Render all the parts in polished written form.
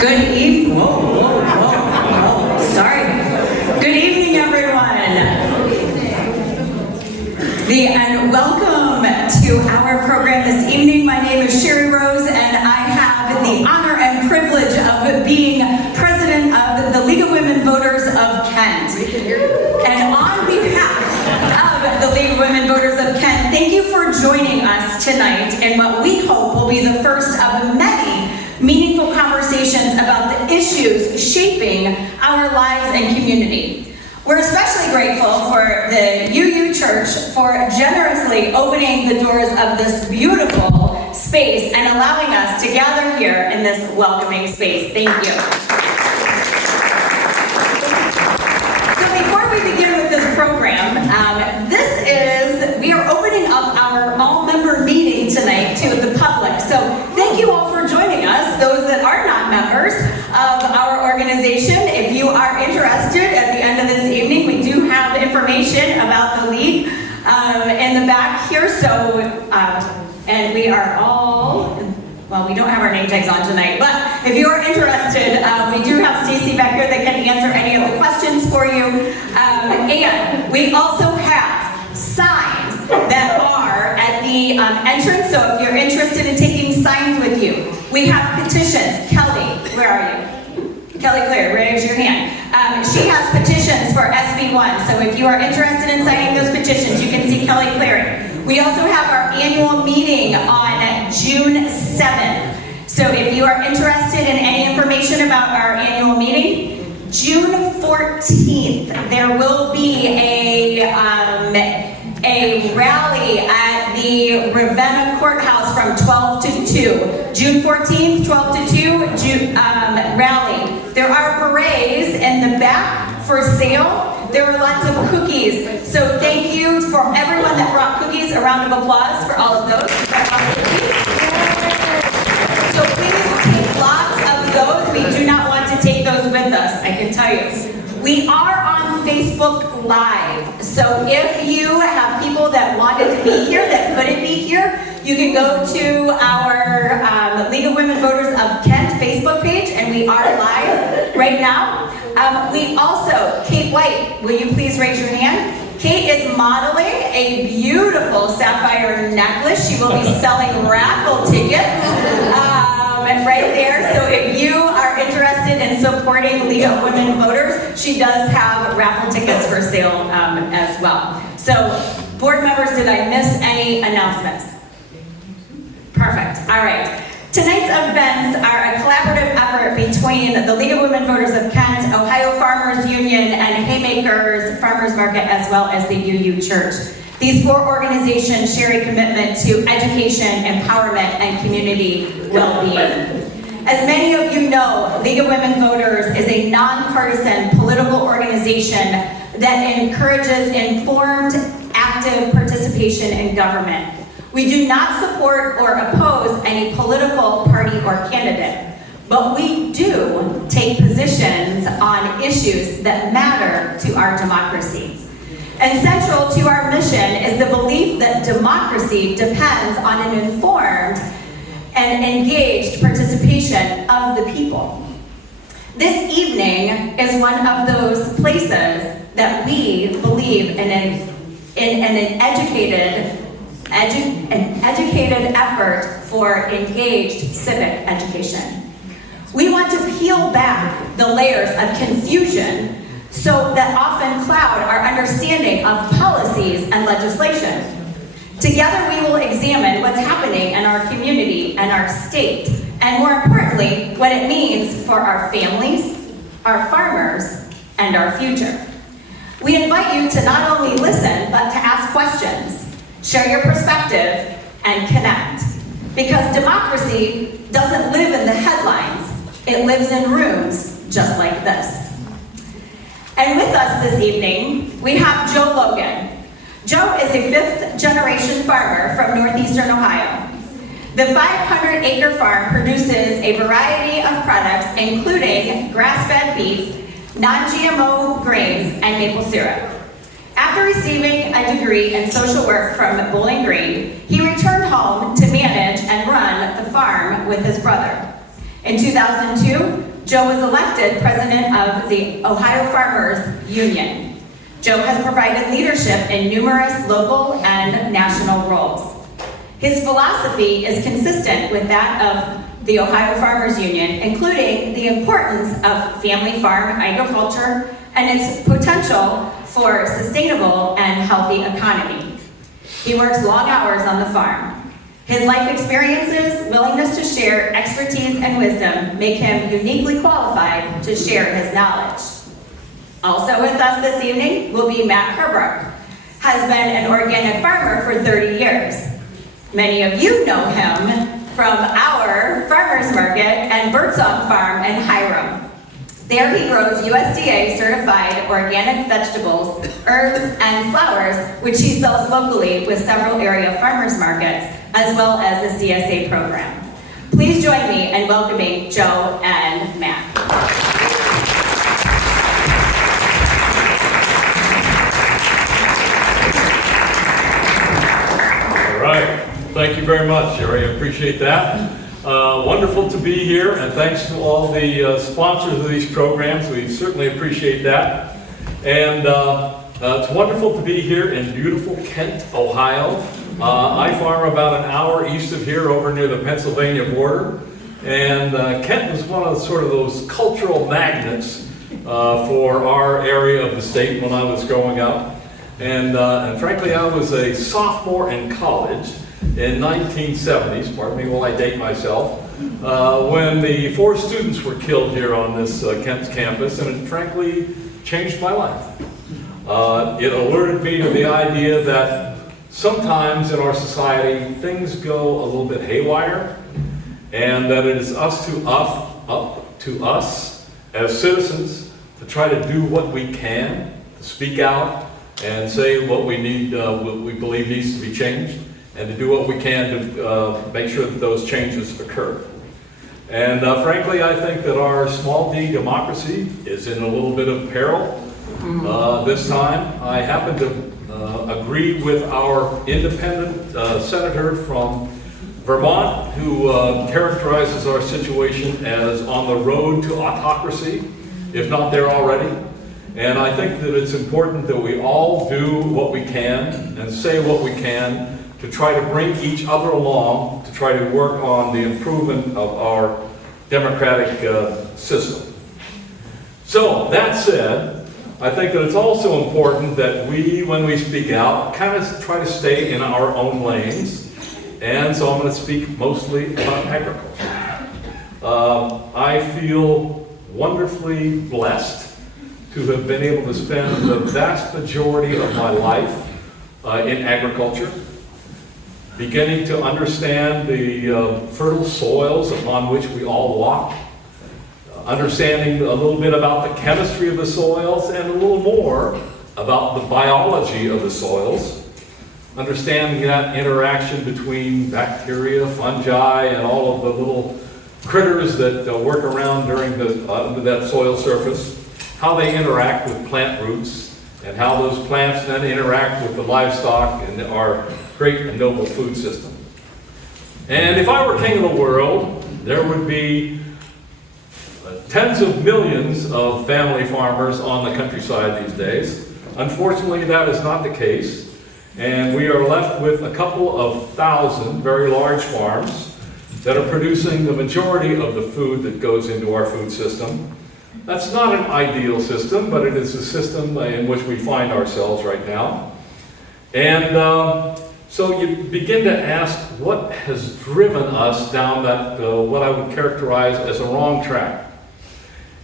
Good evening. Sorry. Good evening, everyone. And welcome to our program this evening. My name is Sherry Rose, and I have the honor and privilege of being president of the League of Women Voters of Kent. And on behalf of the League of Women Voters of Kent, thank you for joining us tonight in what we hope will be the first of many meaningful conversations about the issues shaping our lives and community. We're especially grateful for the UU Church for generously opening the doors of this beautiful space and allowing us to gather here in this welcoming space. Thank you. So before we begin with this program, we are opening up our all-member meeting tonight to the public. So thank you all for joining us, those that are not members of our organization. If you are interested, at the end of this evening, we do have information about the League in the back here. So, and we are all, well, we don't have our name tags on tonight, but if you are interested, we do have Stacy back here that can answer any of the questions for you. And we also have signs that are at the entrance, so if you're interested in taking signs with you. We have petitions. Kelly, where are you? Kelly Clear, raise your hand. She has petitions for SB1, so if you are interested in signing those petitions, you can see Kelly Clearing. We also have our annual meeting on June 7th. So if you are interested in any information about our annual meeting, June 14th, there will be a rally at the Ravenna Courthouse from 12 to 2. June 14th, 12 to 2, rally. There are berets in the back for sale. There are lots of cookies. So thank you for everyone that brought cookies. A round of applause for all of those. So please take lots of those. We do not want to take those with us, I can tell you. We are on Facebook Live. So if you have people that wanted to be here that couldn't be here, you can go to our League of Women Voters of Kent Facebook page, and we are live right now. We also, Kate White, will you please raise your hand? Kate is modeling a beautiful sapphire necklace. She will be selling raffle tickets right there. So if you are interested in supporting League of Women Voters, she does have raffle tickets for sale as well. So board members, did I miss any announcements? Perfect. All right. Tonight's events are a collaborative effort between the League of Women Voters of Kent, Ohio Farmers Union, and Haymakers Farmers Market, as well as the UU Church. These four organizations share a commitment to education, empowerment, and community well-being. As many of you know, League of Women Voters is a nonpartisan political organization that encourages informed, active participation in government. We do not support or oppose any political party or candidate, but we do take positions on issues that matter to our democracy. And central to our mission is the belief that democracy depends on an informed and engaged participation of the people. This evening is one of those places that we believe in an educated effort for engaged civic education. We want to peel back the layers of confusion so that often cloud our understanding of policies and legislation. Together we will examine what's happening in our community and our state, and more importantly, what it means for our families, our farmers, and our future. We invite you to not only listen, but to ask questions, share your perspective, and connect. Because democracy doesn't live in the headlines, it lives in rooms just like this. And with us this evening, we have Joe Logan. is a fifth-generation farmer from northeastern Ohio. The 500-acre farm produces a variety of products, including grass-fed beef, non-GMO grains, and maple syrup. After receiving a degree in social work from Bowling Green, he returned home to manage and run the farm with his brother. In 2002, Joe was elected president of the Ohio Farmers Union. Joe has provided leadership in numerous local and national roles. His philosophy is consistent with that of the Ohio Farmers Union, including the importance of family farm agriculture and its potential for sustainable and healthy economy. He works long hours on the farm. His life experiences, willingness to share expertise and wisdom make him uniquely qualified to share his knowledge. Also with us this evening will be Matt Herbrook, has been an organic farmer for 30 years. Many of you know him from our farmers market and Birdsong Farm in Hiram. There he grows USDA certified organic vegetables, herbs, and flowers, which he sells locally with several area farmers markets, as well as the CSA program. Please join me in welcoming Joe and Matt. All right. Thank you very much, Sherry. I appreciate that. Wonderful to be here, and thanks to all the sponsors of these programs. We certainly appreciate that. And it's wonderful to be here in beautiful Kent, Ohio. I farm about an hour east of here over near the Pennsylvania border. And Kent is one of sort of those cultural magnets for our area of the state when I was growing up. And frankly, I was a sophomore in college in 1970s, pardon me while I date myself, when the 4 students were killed here on this Kent campus, and it frankly changed my life. It alerted me to the idea that sometimes in our society things go a little bit haywire, and that it is up to us as citizens to try to do what we can, to speak out and say what we need, what we believe needs to be changed, and to do what we can to make sure that those changes occur. And frankly, I think that our small d democracy is in a little bit of peril this time. I happen to agree with our independent senator from Vermont, who characterizes our situation as on the road to autocracy, if not there already. And I think that it's important that we all do what we can and say what we can to try to bring each other along, to try to work on the improvement of our democratic system. So, that said, I think that it's also important that we, when we speak out, kind of try to stay in our own lanes. And so I'm going to speak mostly about agriculture. I feel wonderfully blessed to have been able to spend the vast majority of my life in agriculture, beginning to understand the fertile soils upon which we all walk, understanding a little bit about the chemistry of the soils and a little more about the biology of the soils, understanding that interaction between bacteria, fungi, and all of the little critters that work around during that soil surface, how they interact with plant roots, and how those plants then interact with the livestock and our great and noble food system. And if I were king of the world, there would be tens of millions of family farmers on the countryside these days. Unfortunately, that is not the case, and we are left with a couple of thousand very large farms that are producing the majority of the food that goes into our food system. That's not an ideal system, but it is a system in which we find ourselves right now. And so you begin to ask what has driven us down that, what I would characterize as a wrong track.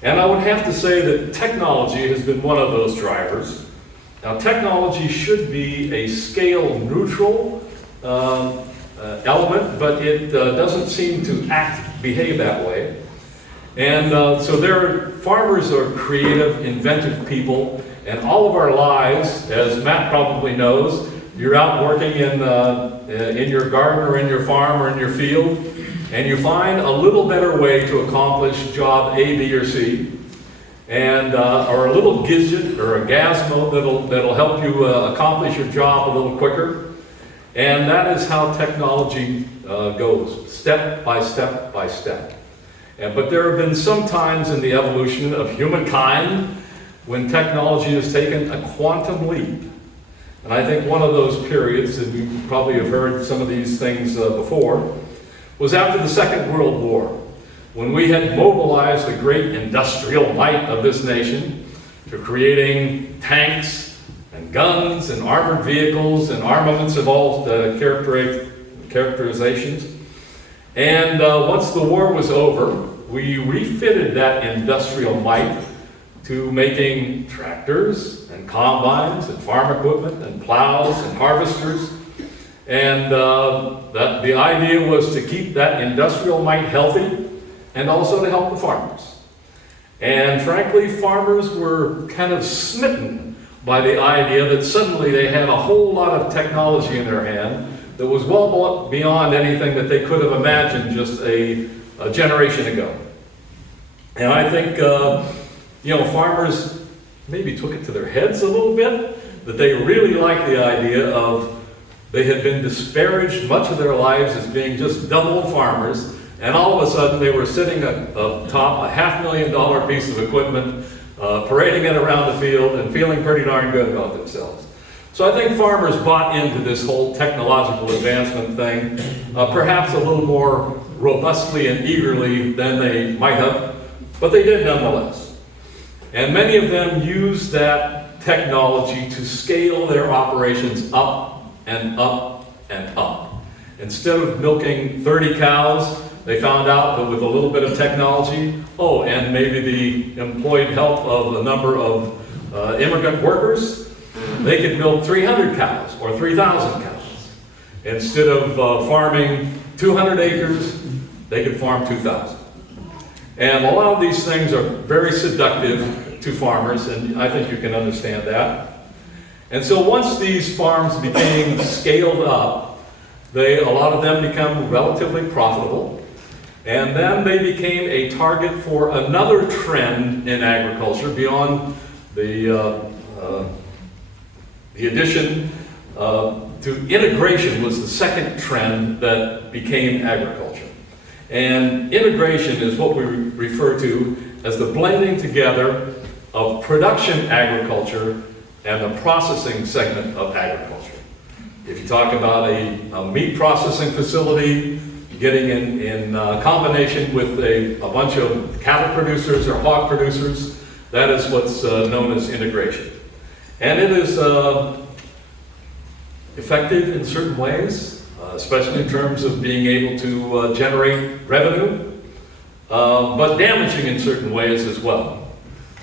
And I would have to say that technology has been one of those drivers. Now, technology should be a scale neutral element, but it doesn't seem to behave that way. And so farmers are creative, inventive people, and all of our lives, as Matt probably knows, You're out working in your garden or in your farm or in your field, and you find a little better way to accomplish job A, B, or C, and or a little gadget or a gizmo that'll help you accomplish your job a little quicker. And that is how technology goes, step by step by step. But there have been some times in the evolution of humankind when technology has taken a quantum leap. And I think one of those periods, and you probably have heard some of these things before, was after the Second World War, when we had mobilized the great industrial might of this nation to creating tanks and guns and armored vehicles and armaments of all characterizations. And once the war was over, we refitted that industrial might to making tractors and combines and farm equipment and plows and harvesters. And the idea was to keep that industrial might healthy and also to help the farmers. And frankly, farmers were kind of smitten by the idea that suddenly they had a whole lot of technology in their hand that was well beyond anything that they could have imagined just a generation ago. And I think, farmers maybe took it to their heads a little bit, that they really liked the idea of they had been disparaged much of their lives as being just dumb old farmers, and all of a sudden they were sitting atop a $500,000 piece of equipment, parading it around the field and feeling pretty darn good about themselves. So I think farmers bought into this whole technological advancement thing, perhaps a little more robustly and eagerly than they might have, but they did nonetheless. And many of them used that technology to scale their operations up and up and up. Instead of milking 30 cows, they found out that with a little bit of technology, and maybe the employed help of a number of immigrant workers, they could milk 300 cows or 3,000 cows. Instead of farming 200 acres, they could farm 2,000. And a lot of these things are very seductive to farmers, and I think you can understand that. And so once these farms became scaled up, a lot of them become relatively profitable. And then they became a target for another trend in agriculture beyond the addition to integration was the second trend that became agriculture. And integration is what we refer to as the blending together of production agriculture and the processing segment of agriculture. If you talk about a meat processing facility getting in combination with a bunch of cattle producers or hog producers, that is what's known as integration. And it is effective in certain ways, especially in terms of being able to generate revenue, but damaging in certain ways as well.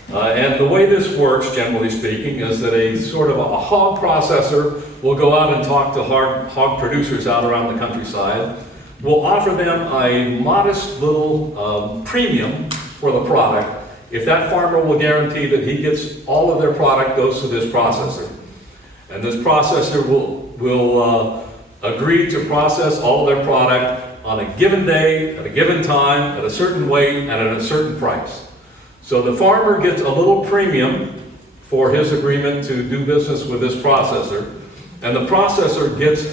And the way this works, generally speaking, is that a sort of a hog processor will go out and talk to hog producers out around the countryside, will offer them a modest little premium for the product if that farmer will guarantee that he gets all of their product goes to this processor. And this processor will agree to process all of their product on a given day, at a given time, at a certain weight, and at a certain price. So the farmer gets a little premium for his agreement to do business with this processor, and the processor gets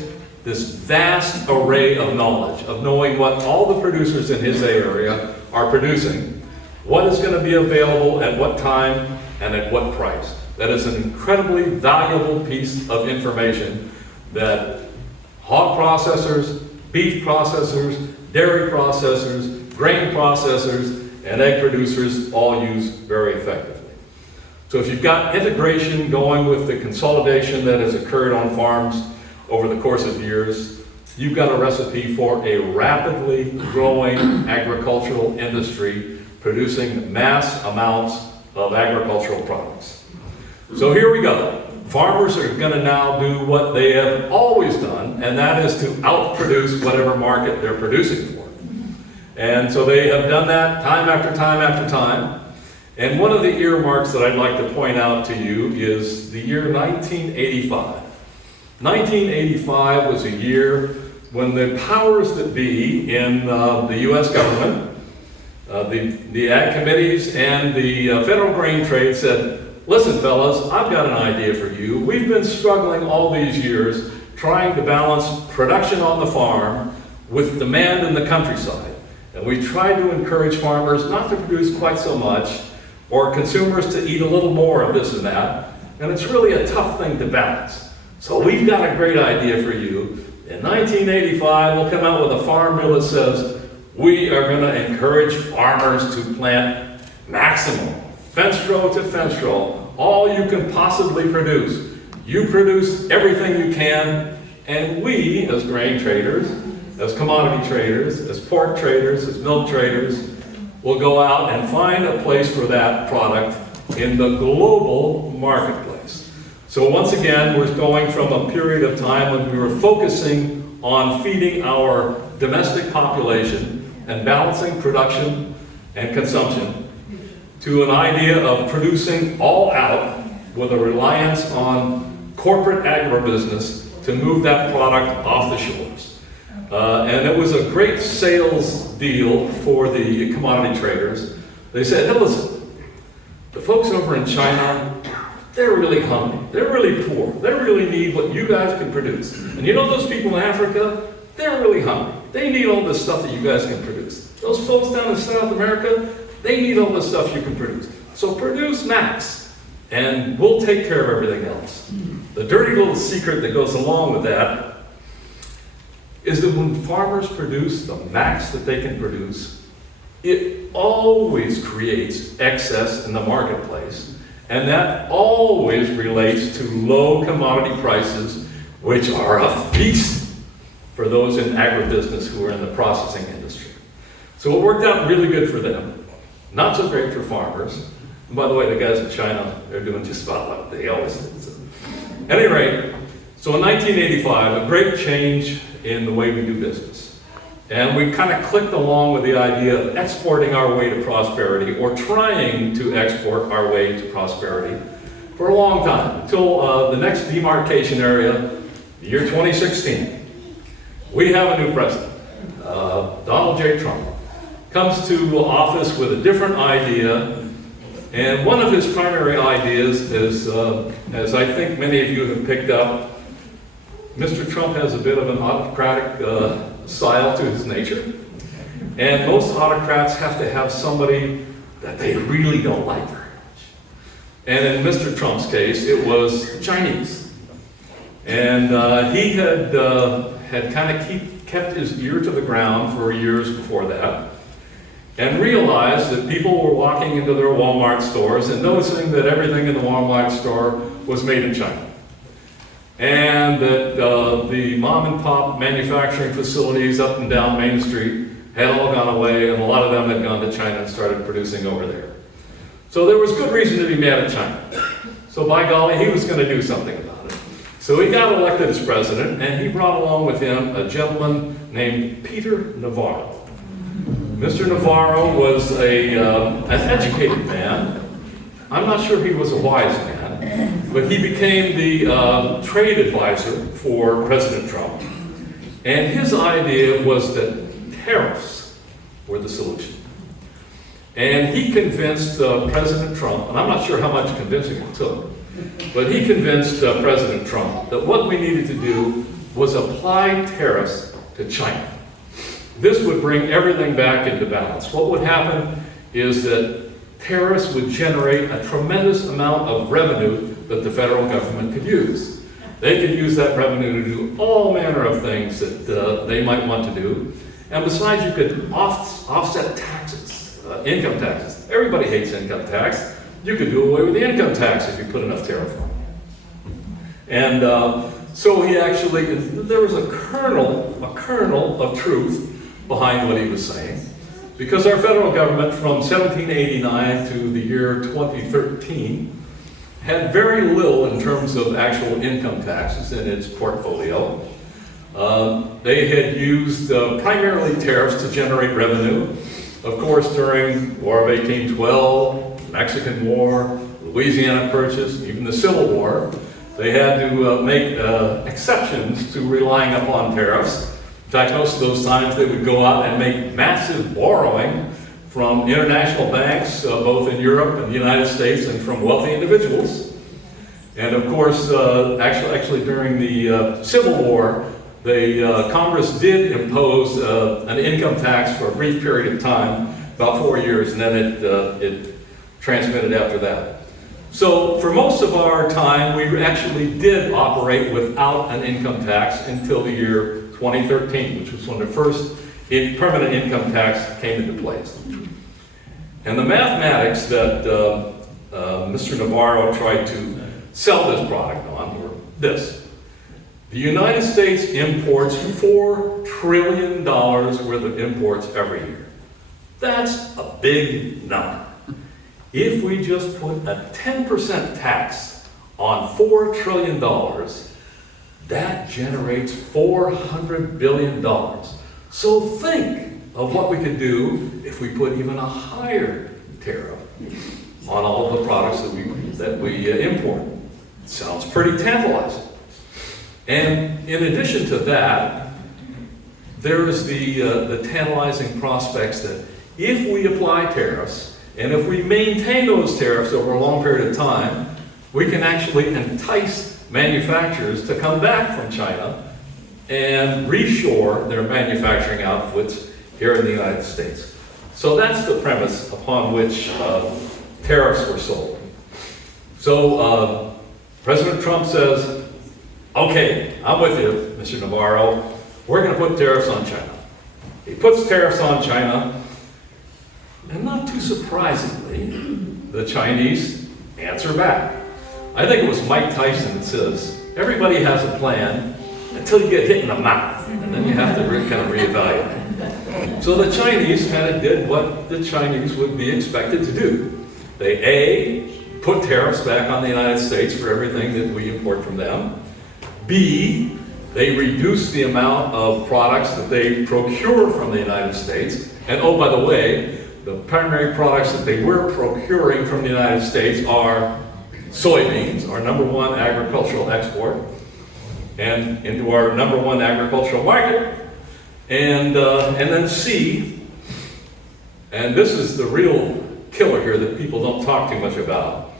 this vast array of knowledge, of knowing what all the producers in his area are producing, what is going to be available at what time and at what price. That is an incredibly valuable piece of information that hog processors, beef processors, dairy processors, grain processors, and egg producers all use very effectively. So if you've got integration going with the consolidation that has occurred on farms over the course of years, you've got a recipe for a rapidly growing agricultural industry producing mass amounts of agricultural products. So here we go. Farmers are going to now do what they have always done, and that is to outproduce whatever market they're producing for. And so they have done that time after time after time. And one of the earmarks that I'd like to point out to you is the year 1985. 1985 was a year when the powers that be in the U.S. government, the ag committees and the Federal Grain Trade said, listen fellas, I've got an idea for you. We've been struggling all these years trying to balance production on the farm with demand in the countryside. And we tried to encourage farmers not to produce quite so much, or consumers to eat a little more of this and that. And it's really a tough thing to balance. So we've got a great idea for you. In 1985, we'll come out with a farm bill that says, we are going to encourage farmers to plant maximum, fence row to fence row, all you can possibly produce. You produce everything you can, and we, as grain traders, as commodity traders, as pork traders, as milk traders, will go out and find a place for that product in the global marketplace. So once again, we're going from a period of time when we were focusing on feeding our domestic population and balancing production and consumption to an idea of producing all out with a reliance on corporate agribusiness to move that product off the shores. And it was a great sales deal for the commodity traders. They said, hey, listen, the folks over in China, they're really hungry, they're really poor, they really need what you guys can produce. And you know those people in Africa, they're really hungry. They need all this stuff that you guys can produce. Those folks down in South America, they need all the stuff you can produce. So produce max, and we'll take care of everything else. The dirty little secret that goes along with that is that when farmers produce the max that they can produce, it always creates excess in the marketplace. And that always relates to low commodity prices, which are a feast for those in agribusiness who are in the processing industry. So it worked out really good for them. Not so great for farmers. And by the way, the guys in China, they're doing just about like they always did. So. At any rate, so in 1985, a great change in the way we do business. And we kind of clicked along with the idea of exporting our way to prosperity, or trying to export our way to prosperity for a long time, until the next demarcation area, the year 2016. We have a new president, Donald J. Trump. Comes to office with a different idea, and one of his primary ideas is, as I think many of you have picked up, Mr. Trump has a bit of an autocratic style to his nature, and most autocrats have to have somebody that they really don't like very much. And in Mr. Trump's case, it was Chinese. And he had kind of kept his ear to the ground for years before that, and realized that people were walking into their Walmart stores and noticing that everything in the Walmart store was made in China. And that the mom and pop manufacturing facilities up and down Main Street had all gone away, and a lot of them had gone to China and started producing over there. So there was good reason to be mad at China. So by golly, he was going to do something about it. So he got elected as president, and he brought along with him a gentleman named Peter Navarro. Mr. Navarro was an educated man. I'm not sure he was a wise man, but he became the trade advisor for President Trump. And his idea was that tariffs were the solution. And he convinced President Trump, and I'm not sure how much convincing it took, but he convinced President Trump that what we needed to do was apply tariffs to China. This would bring everything back into balance. What would happen is that tariffs would generate a tremendous amount of revenue that the federal government could use. They could use that revenue to do all manner of things that they might want to do. And besides, you could offset taxes, income taxes. Everybody hates income tax. You could do away with the income tax if you put enough tariff on it. And so he actually, there was a kernel of truth behind what he was saying. Because our federal government from 1789 to the year 2013 had very little in terms of actual income taxes in its portfolio. They had used primarily tariffs to generate revenue. Of course, during War of 1812, Mexican War, Louisiana Purchase, even the Civil War, They had to make exceptions to relying upon tariffs. In fact, most of those times they would go out and make massive borrowing from international banks, both in Europe and the United States, and from wealthy individuals. And of course, actually during the Civil War, Congress did impose an income tax for a brief period of time, about 4 years, and then it transmitted after that. So for most of our time, we actually did operate without an income tax until the year 2013, which was when the first permanent income tax came into place. And the mathematics that Mr. Navarro tried to sell this product on were this. The United States imports $4 trillion worth of imports every year. That's a big number. If we just put a 10% tax on $4 trillion, that generates $400 billion. So think of what we could do if we put even a higher tariff on all of the products that we import. Sounds pretty tantalizing. And in addition to that, there is the tantalizing prospects that if we apply tariffs, and if we maintain those tariffs over a long period of time, we can actually entice manufacturers to come back from China and reshore their manufacturing outputs here in the United States. So that's the premise upon which tariffs were sold. So President Trump says, okay, I'm with you, Mr. Navarro. We're going to put tariffs on China. He puts tariffs on China, and not too surprisingly, the Chinese answer back. I think it was Mike Tyson that says, everybody has a plan until you get hit in the mouth, and then you have to kind of reevaluate. So the Chinese kind of did what the Chinese would be expected to do. They, A, put tariffs back on the United States for everything that we import from them. B, they reduced the amount of products that they procure from the United States. And oh, by the way, the primary products that they were procuring from the United States are soybeans, our #1 agricultural export, and into our #1 agricultural market. And then C, and this is the real killer here that people don't talk too much about.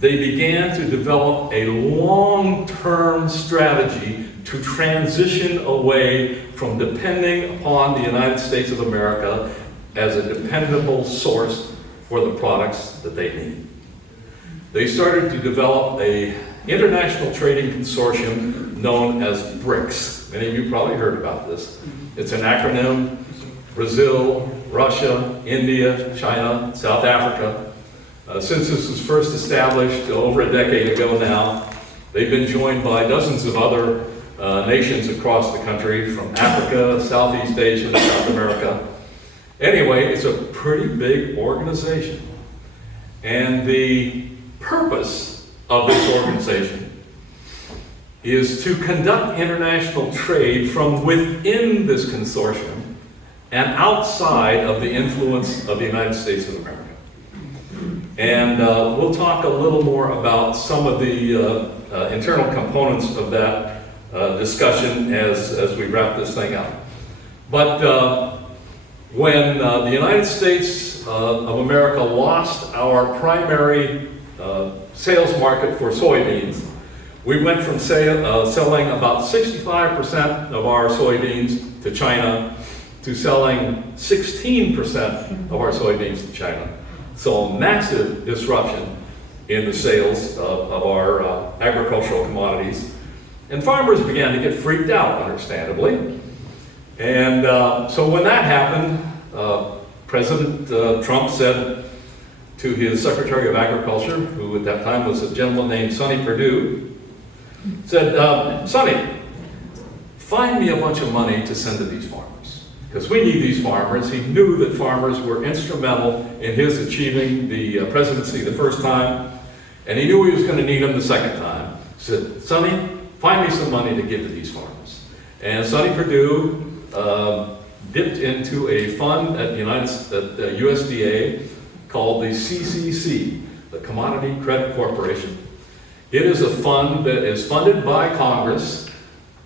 They began to develop a long-term strategy to transition away from depending upon the United States of America as a dependable source for the products that they need. They started to develop an international trading consortium known as BRICS. Many of you probably heard about this. It's an acronym: Brazil, Russia, India, China, South Africa. Since this was first established over a decade ago now, they've been joined by dozens of other nations across the country, from Africa, Southeast Asia, to South America. Anyway, it's a pretty big organization. And the purpose of this organization is to conduct international trade from within this consortium and outside of the influence of the United States of America. And we'll talk a little more about some of the internal components of that discussion as we wrap this thing up. But when the United States of America lost our primary sales market for soybeans, we went from selling about 65% of our soybeans to China to selling 16% of our soybeans to China. So a massive disruption in the sales of our agricultural commodities. And farmers began to get freaked out, understandably. And so when that happened, President Trump said to his Secretary of Agriculture, who at that time was a gentleman named Sonny Perdue, said, Sonny, find me a bunch of money to send to these farmers, because we need these farmers. He knew that farmers were instrumental in his achieving the presidency the first time, and he knew he was going to need them the second time. He said, Sonny, find me some money to give to these farmers. And Sonny Perdue dipped into a fund at the USDA called the CCC, the Commodity Credit Corporation. It is a fund that is funded by Congress,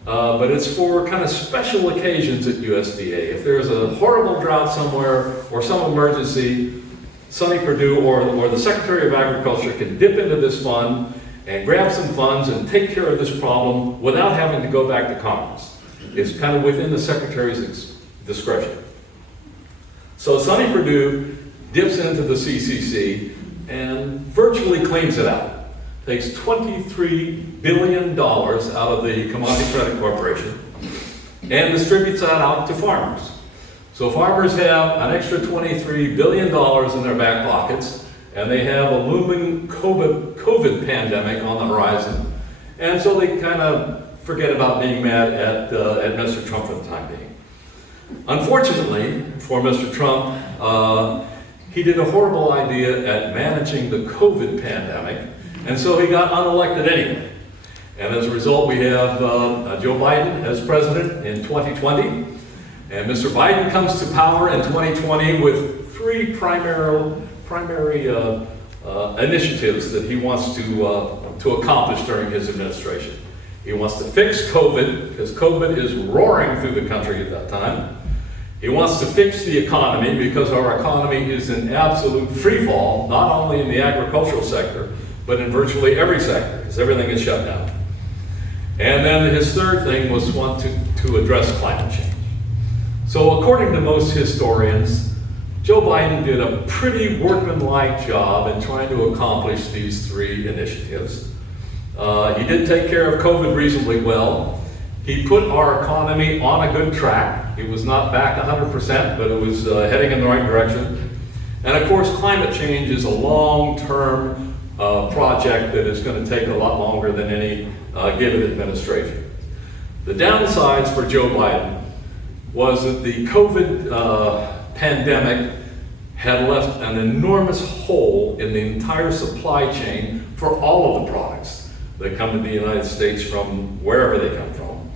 but it's for kind of special occasions at USDA. If there's a horrible drought somewhere or some emergency, Sonny Perdue or the Secretary of Agriculture can dip into this fund and grab some funds and take care of this problem without having to go back to Congress. It's kind of within the Secretary's discretion. So Sonny Perdue dips into the CCC and virtually cleans it out. Takes $23 billion out of the Commodity Credit Corporation and distributes that out to farmers. So farmers have an extra $23 billion in their back pockets, and they have a looming COVID pandemic on the horizon. And so they kind of forget about being mad at Mr. Trump for the time being. Unfortunately for Mr. Trump, he did a horrible idea at managing the COVID pandemic, and so he got unelected anyway. And as a result, we have Joe Biden as president in 2020. And Mr. Biden comes to power in 2020 with three primary initiatives that he wants to accomplish during his administration. He wants to fix COVID, because COVID is roaring through the country at that time. He wants to fix the economy, because our economy is in absolute free fall, not only in the agricultural sector, but in virtually every sector, because everything is shut down. And then his third thing was to address climate change. So according to most historians, Joe Biden did a pretty workmanlike job in trying to accomplish these three initiatives. He did take care of COVID reasonably well. He put our economy on a good track. It was not back 100%, but it was heading in the right direction. And of course, climate change is a long-term project that is going to take a lot longer than any given administration. The downsides for Joe Biden was that the COVID pandemic had left an enormous hole in the entire supply chain for all of the products that come to the United States from wherever they come from.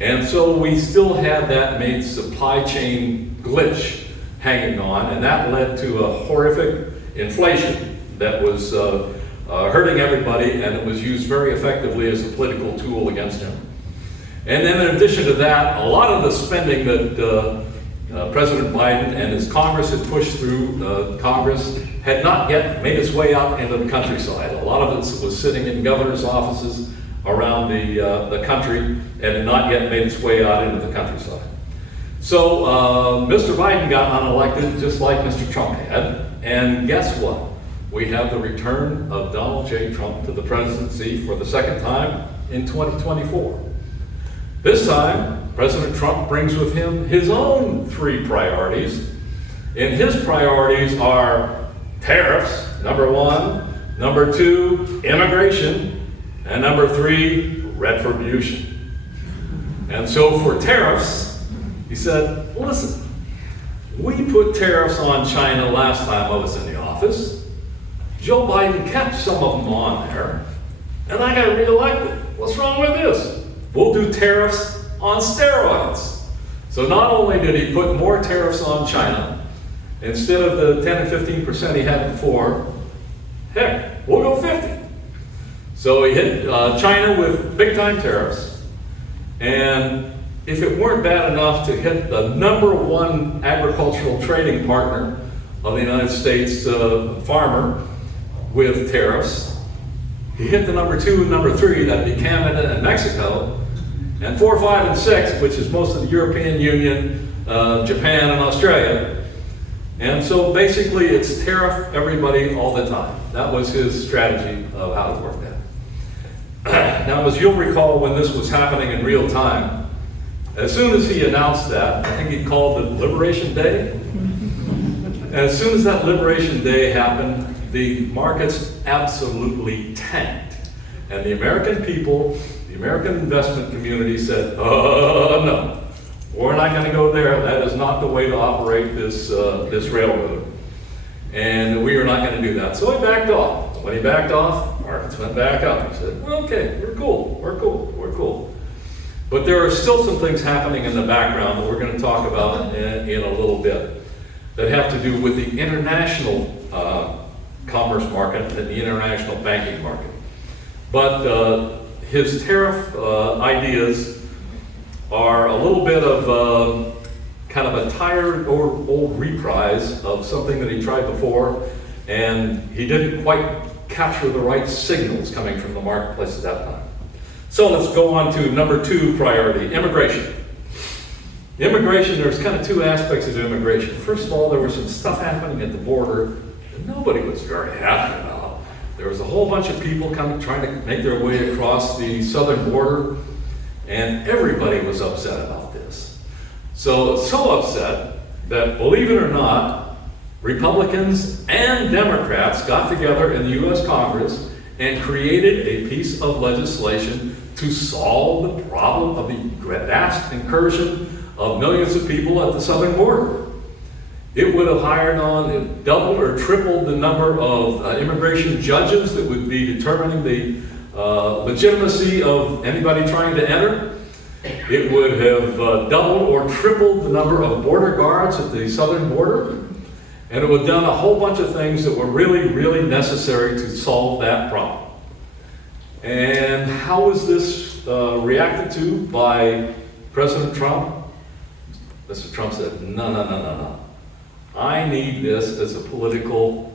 And so we still had that made supply chain glitch hanging on, and that led to a horrific inflation that was hurting everybody, and it was used very effectively as a political tool against him. And then in addition to that, a lot of the spending that President Biden and his Congress had pushed through Congress had not yet made its way out into the countryside. A lot of it was sitting in governor's offices around the country and had not yet made its way out into the countryside. So Mr. Biden got unelected just like Mr. Trump had, and guess what? We have the return of Donald J. Trump to the presidency for the second time in 2024. This time, President Trump brings with him his own three priorities. And his priorities are tariffs, number one, number two, immigration, and number three, retribution. And so for tariffs, he said, listen, we put tariffs on China last time I was in the office. Joe Biden kept some of them on there, and I got reelected. What's wrong with this? We'll do tariffs on steroids. So not only did he put more tariffs on China, instead of the 10 and 15% he had before, heck, we'll go 50. So he hit China with big time tariffs, and if it weren't bad enough to hit the number one agricultural trading partner of the United States farmer with tariffs, he hit the number two and number three, that'd be Canada and Mexico, and 4, 5, and 6, which is most of the European Union, Japan, and Australia. And so basically it's tariff everybody all the time. That was his strategy of how to work that. Now, as you'll recall, when this was happening in real time, as soon as he announced that, I think he called it Liberation Day. And as soon as that Liberation Day happened, the markets absolutely tanked. And the American people, the American investment community said, no, we're not going to go there. That is not the way to operate this railroad. And we are not going to do that. So he backed off. When he backed off, markets went back up. He said, well, okay, we're cool, we're cool, we're cool. But there are still some things happening in the background that we're going to talk about in a little bit that have to do with the international commerce market and the international banking market. But his tariff ideas are a little bit of kind of a tired or old reprise of something that he tried before, and he didn't quite capture the right signals coming from the marketplace at that time. So let's go on to number 2 priority, immigration. Immigration, there's kind of 2 aspects of immigration. First of all, there was some stuff happening at the border that nobody was very happy about. There was a whole bunch of people trying to make their way across the southern border, and everybody was upset about this. So upset that, believe it or not, Republicans and Democrats got together in the US Congress and created a piece of legislation to solve the problem of the vast incursion of millions of people at the southern border. It would have hired on, doubled or tripled the number of immigration judges that would be determining the legitimacy of anybody trying to enter. It would have doubled or tripled the number of border guards at the southern border. And it would have done a whole bunch of things that were really, really necessary to solve that problem. And how was this reacted to by President Trump? Mr. Trump said, no. I need this as a political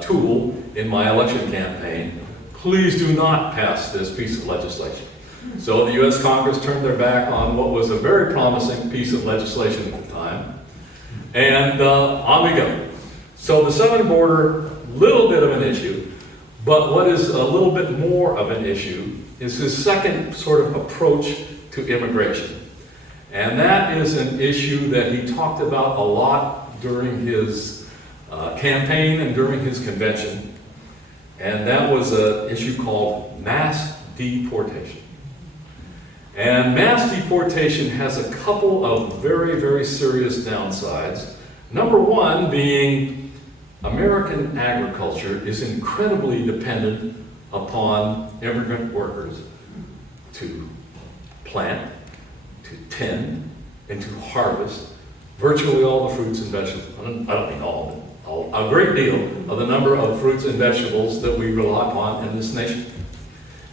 tool in my election campaign. Please do not pass this piece of legislation. So the US Congress turned their back on what was a very promising piece of legislation at the time. And on we go. So the southern border, little bit of an issue, but what is a little bit more of an issue is his second sort of approach to immigration. And that is an issue that he talked about a lot during his campaign and during his convention. And that was an issue called mass deportation. And mass deportation has a couple of very, very serious downsides. Number one being American agriculture is incredibly dependent upon immigrant workers to plant, to tend, and to harvest virtually all the fruits and vegetables. I don't mean all of them, a great deal of the number of fruits and vegetables that we rely upon in this nation.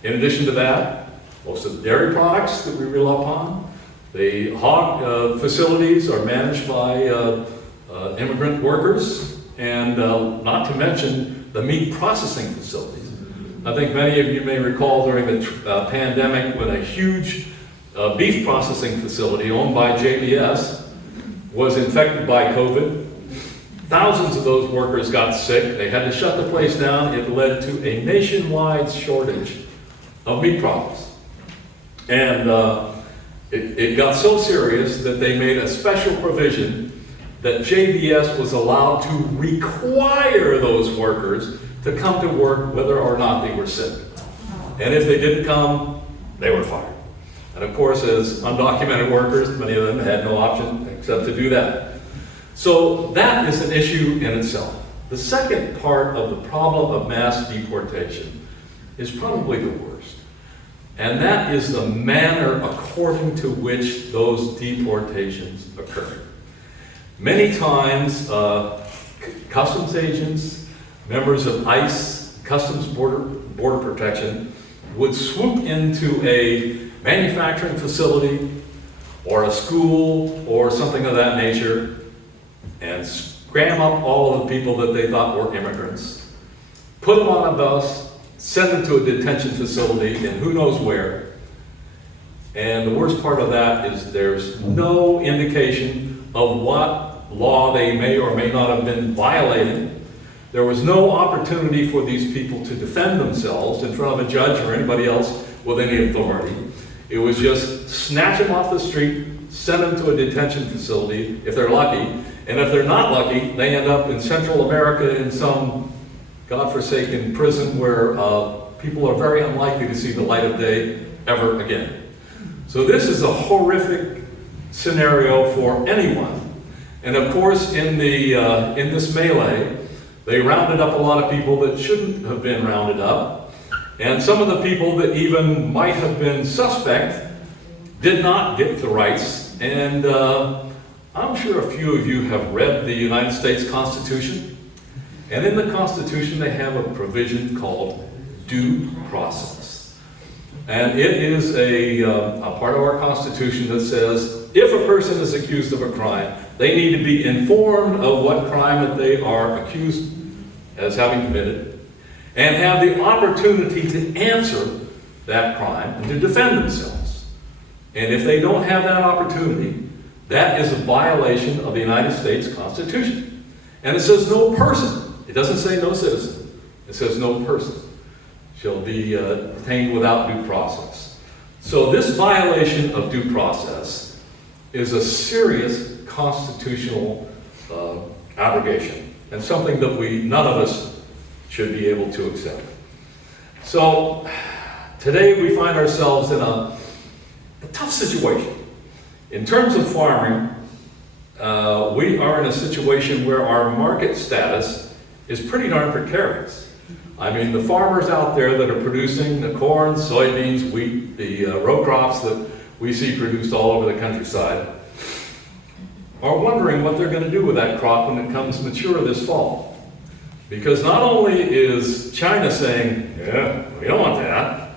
In addition to that, most of the dairy products that we rely upon, the hog facilities are managed by immigrant workers, and not to mention the meat processing facilities. I think many of you may recall during the pandemic when a huge beef processing facility owned by JBS was infected by COVID. Thousands of those workers got sick. They had to shut the place down. It led to a nationwide shortage of meat products. And it got so serious that they made a special provision that JBS was allowed to require those workers to come to work whether or not they were sick. And if they didn't come, they were fired. And of course, as undocumented workers, many of them had no option except to do that. So that is an issue in itself. The second part of the problem of mass deportation is probably the worst. And that is the manner according to which those deportations occur. Many times, customs agents, members of ICE, Customs Border Protection, would swoop into a manufacturing facility or a school or something of that nature and scram up all of the people that they thought were immigrants, put them on a bus, send them to a detention facility in who knows where. And the worst part of that is there's no indication of what law they may or may not have been violating. There was no opportunity for these people to defend themselves in front of a judge or anybody else with any authority. It was just snatch them off the street, send them to a detention facility if they're lucky, and if they're not lucky, they end up in Central America in some godforsaken prison where people are very unlikely to see the light of day ever again. So this is a horrific scenario for anyone. And of course, in this melee, they rounded up a lot of people that shouldn't have been rounded up. And some of the people that even might have been suspect did not get the rights. And I'm sure a few of you have read the United States Constitution. And in the Constitution, they have a provision called due process. And it is a part of our Constitution that says if a person is accused of a crime, they need to be informed of what crime that they are accused as having committed, and have the opportunity to answer that crime and to defend themselves. And if they don't have that opportunity, that is a violation of the United States Constitution. And it says no person, it doesn't say no citizen, it says no person shall be detained without due process. So this violation of due process is a serious constitutional abrogation, and something that none of us should be able to accept. So today we find ourselves in a tough situation. In terms of farming, we are in a situation where our market status is pretty darn precarious. I mean, the farmers out there that are producing the corn, soybeans, wheat, the row crops that we see produced all over the countryside, are wondering what they're going to do with that crop when it comes mature this fall. Because not only is China saying, yeah, we don't want that,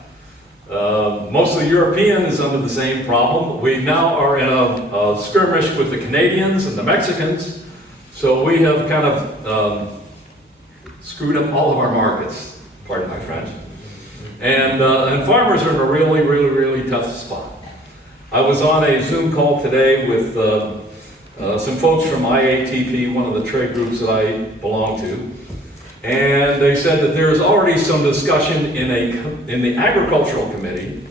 most of the European is under the same problem. We now are in a skirmish with the Canadians and the Mexicans, so we have kind of screwed up all of our markets, pardon my French. And farmers are in a really, really, really tough spot. I was on a Zoom call today with some folks from IATP, one of the trade groups that I belong to, and they said that there is already some discussion in the Agricultural Committee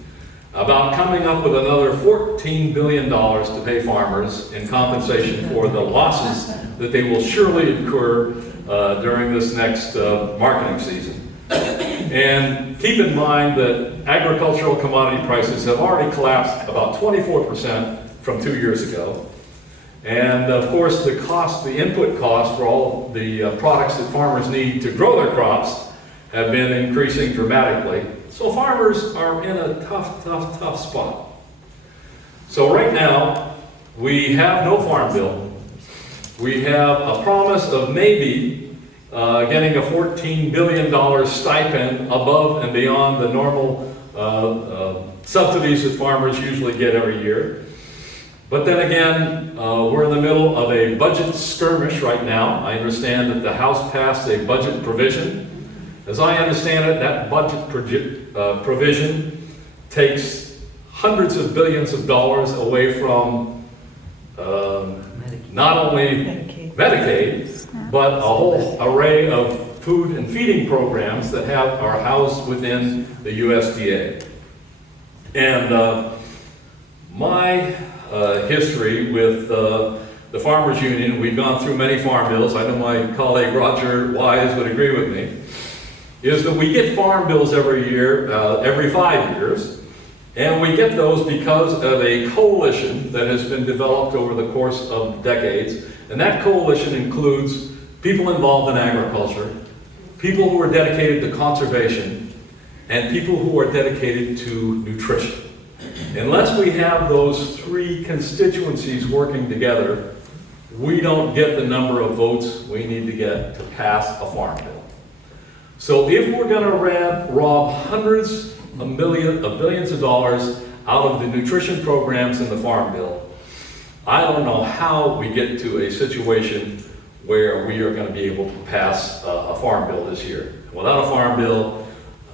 about coming up with another $14 billion to pay farmers in compensation for the losses that they will surely incur during this next marketing season. And keep in mind that agricultural commodity prices have already collapsed about 24% from 2 years ago. And of course, the input cost for all the products that farmers need to grow their crops have been increasing dramatically. So farmers are in a tough spot. So right now, we have no farm bill. We have a promise of maybe getting a $14 billion stipend above and beyond the normal subsidies that farmers usually get every year. But then again, we're in the middle of a budget skirmish right now. I understand that the House passed a budget provision. As I understand it, that budget provision takes hundreds of billions of dollars away from not only Medicaid, but a whole array of food and feeding programs that are housed within the USDA. And my history with the Farmers Union, we've gone through many farm bills, I know my colleague Roger Wise would agree with me, is that we get farm bills every year, every 5 years, and we get those because of a coalition that has been developed over the course of decades, and that coalition includes people involved in agriculture, people who are dedicated to conservation, and people who are dedicated to nutrition. Unless we have those three constituencies working together, we don't get the number of votes we need to get to pass a farm bill. So if we're going to rob hundreds of billions of dollars out of the nutrition programs in the farm bill, I don't know how we get to a situation where we are going to be able to pass a farm bill this year. Without a farm bill,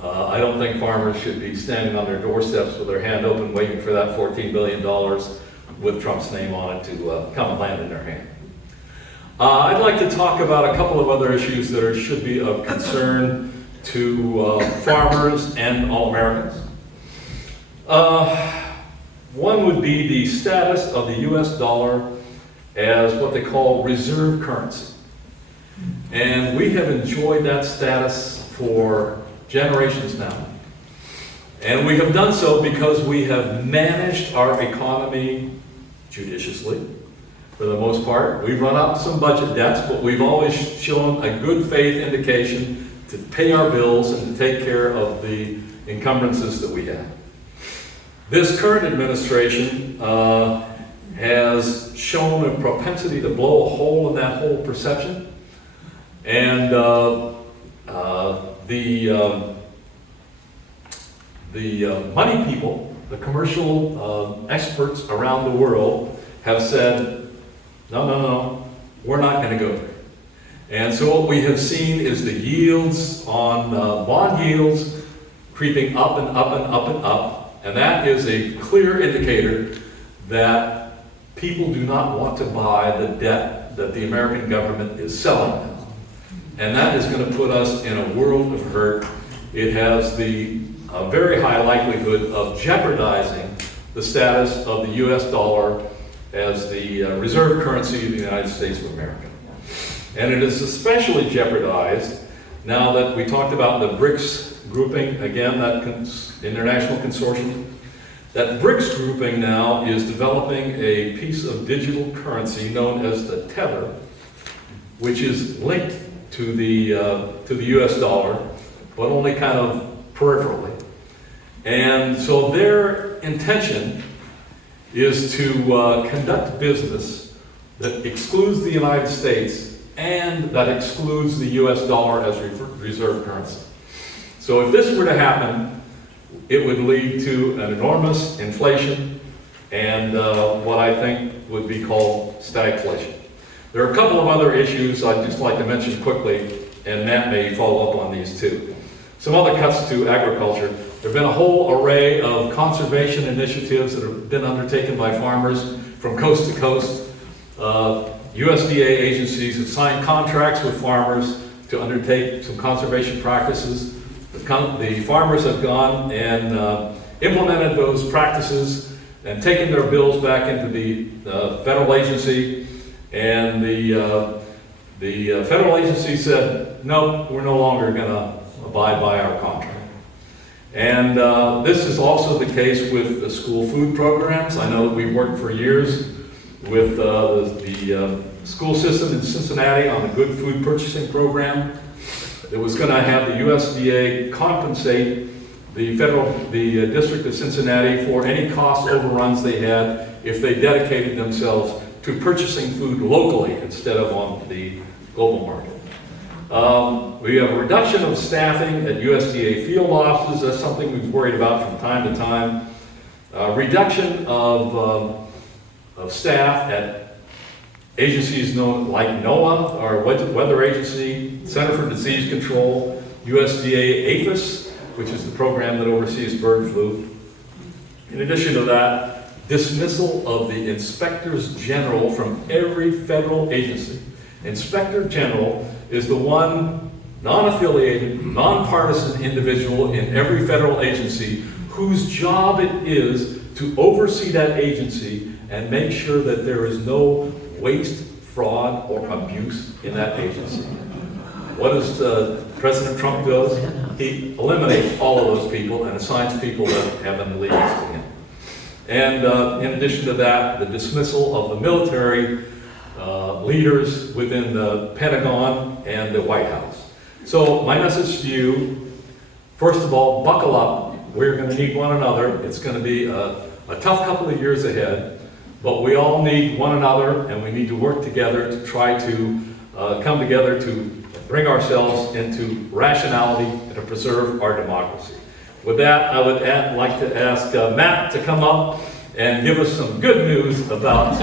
I don't think farmers should be standing on their doorsteps with their hand open waiting for that $14 billion with Trump's name on it to come and land in their hand. I'd like to talk about a couple of other issues that should be of concern to farmers and all Americans. One would be the status of the US dollar as what they call reserve currency. And we have enjoyed that status for generations now. And we have done so because we have managed our economy judiciously. For the most part, we've run up some budget debts, but we've always shown a good faith indication to pay our bills and to take care of the encumbrances that we have. This current administration has shown a propensity to blow a hole in that whole perception. the money people, the commercial experts around the world have said, no, we're not going to go there. And so what we have seen is the yields on bond yields creeping up and up and up and up, and that is a clear indicator that people do not want to buy the debt that the American government is selling them. And that is going to put us in a world of hurt. It has the very high likelihood of jeopardizing the status of the US dollar as the reserve currency of the United States of America. And it is especially jeopardized now that we talked about the BRICS grouping, again, that international consortium. That BRICS grouping now is developing a piece of digital currency known as the Tether, which is linked to the US dollar, but only kind of peripherally. And so their intention is to conduct business that excludes the United States and that excludes the US dollar as reserve currency. So if this were to happen, it would lead to an enormous inflation and what I think would be called stagflation. There are a couple of other issues I'd just like to mention quickly, and Matt may follow up on these too. Some other cuts to agriculture. There have been a whole array of conservation initiatives that have been undertaken by farmers from coast to coast. USDA agencies have signed contracts with farmers to undertake some conservation practices. The farmers have gone and implemented those practices and taken their bills back into the federal agency, and the federal agency said, no, we're no longer going to abide by our contract. And this is also the case with the school food programs. I know that we've worked for years with the school system in Cincinnati on the Good Food Purchasing Program. It was going to have the USDA compensate the District of Cincinnati for any cost overruns they had if they dedicated themselves to purchasing food locally instead of on the global market. We have a reduction of staffing at USDA field offices. That's something we've worried about from time to time. Reduction of staff at agencies known like NOAA, our weather agency, Center for Disease Control, USDA APHIS, which is the program that oversees bird flu. In addition to that, dismissal of the inspectors general from every federal agency. Inspector General is the one non-affiliated, nonpartisan individual in every federal agency whose job it is to oversee that agency and make sure that there is no waste, fraud, or abuse in that agency. What does President Trump do? He eliminates all of those people and assigns people that have an allegiance to him. And in addition to that, the dismissal of the military leaders within the Pentagon and the White House. So my message to you, first of all, buckle up. We're going to need one another. It's going to be a tough couple of years ahead, but we all need one another, and we need to work together to try to come together to bring ourselves into rationality and to preserve our democracy. With that, I would like to ask Matt to come up and give us some good news about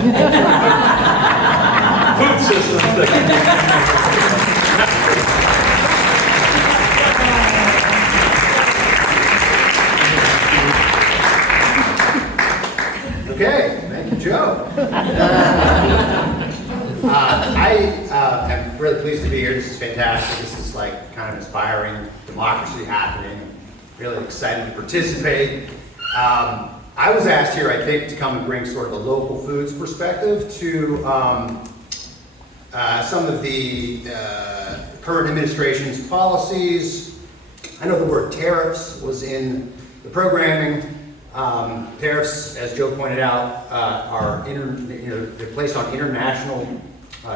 food systems that Okay, thank you, Joe. I am really pleased to be here. This is fantastic. This is like kind of inspiring democracy happening. Really excited to participate. I was asked here, I think, to come and bring sort of a local foods perspective to some of the current administration's policies. I know the word tariffs was in the programming. Tariffs, as Joe pointed out, are they're placed on international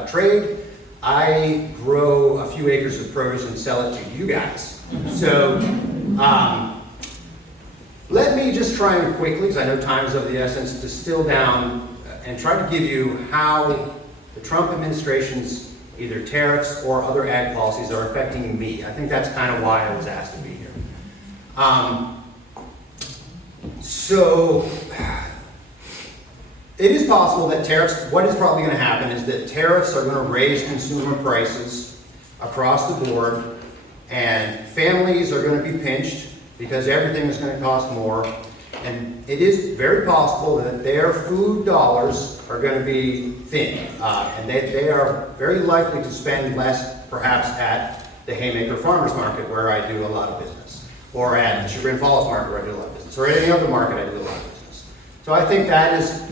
trade. I grow a few acres of produce and sell it to you guys. So let me just try and quickly, because I know time is of the essence, distill down and try to give you how the Trump administration's either tariffs or other ag policies are affecting me. I think that's kind of why I was asked to be here. So, it is possible that tariffs, what is probably going to happen is that tariffs are going to raise consumer prices across the board, and families are going to be pinched because everything is going to cost more. And it is very possible that their food dollars are going to be thin, and they are very likely to spend less perhaps at the Haymaker Farmers Market, where I do a lot of business, or at the Chagrin Falls Market, where I do a lot of business, or any other market I do a lot of business. So I think that is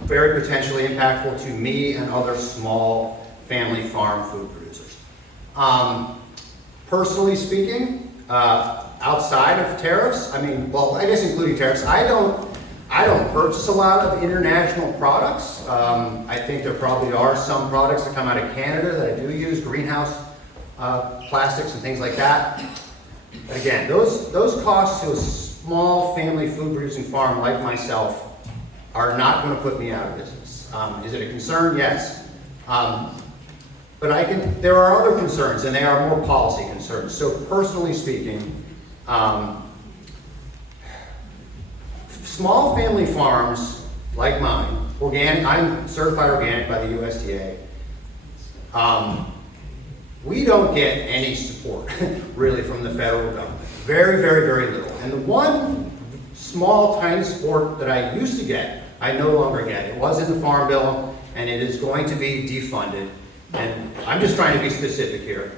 very potentially impactful to me and other small family farm food producers. Personally speaking, outside of tariffs, I mean, well, I guess including tariffs, I don't purchase a lot of international products. I think there probably are some products that come out of Canada that I do use, greenhouse plastics and things like that. But again, those costs to a small family food producing farm like myself are not going to put me out of business. Is it a concern? Yes. But there are other concerns, and they are more policy concerns. So personally speaking, small family farms like mine, organic, I'm certified organic by the USDA, we don't get any support really from the federal government. Very, very, very little. And the one small tiny support that I used to get, I no longer get. It was in the Farm Bill, and it is going to be defunded. And I'm just trying to be specific here.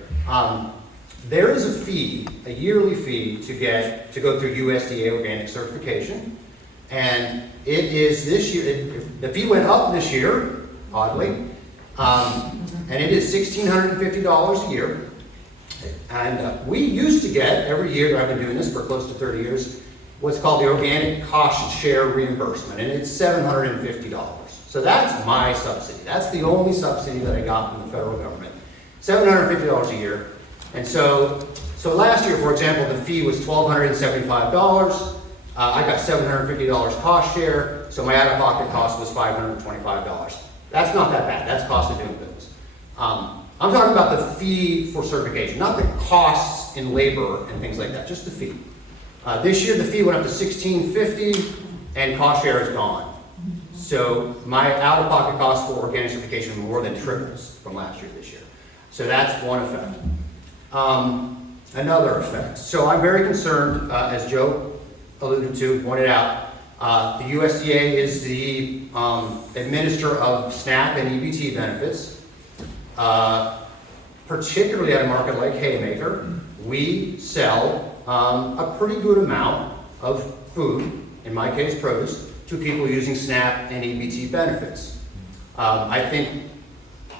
There is a fee, a yearly fee to go through USDA organic certification. And it is this year, the fee went up this year, oddly. And it is $1,650 a year. And we used to get, every year, I've been doing this for close to 30 years, what's called the Organic Cost Share Reimbursement, and it's $750. So that's my subsidy. That's the only subsidy that I got from the federal government. $750 a year. And so last year, for example, the fee was $1,275. I got $750 cost share, so my out-of-pocket cost was $525. That's not that bad. That's cost of doing business. I'm talking about the fee for certification, not the costs in labor and things like that, just the fee. This year, the fee went up to $1,650, and cost share is gone. So my out-of-pocket cost for organic certification more than triples from last year to this year. So that's one effect. Another effect. So I'm very concerned, as Joe alluded to, pointed out, the USDA is the administrator of SNAP and EBT benefits. Particularly at a market like Haymaker, we sell a pretty good amount of food, in my case produce, to people using SNAP and EBT benefits. I think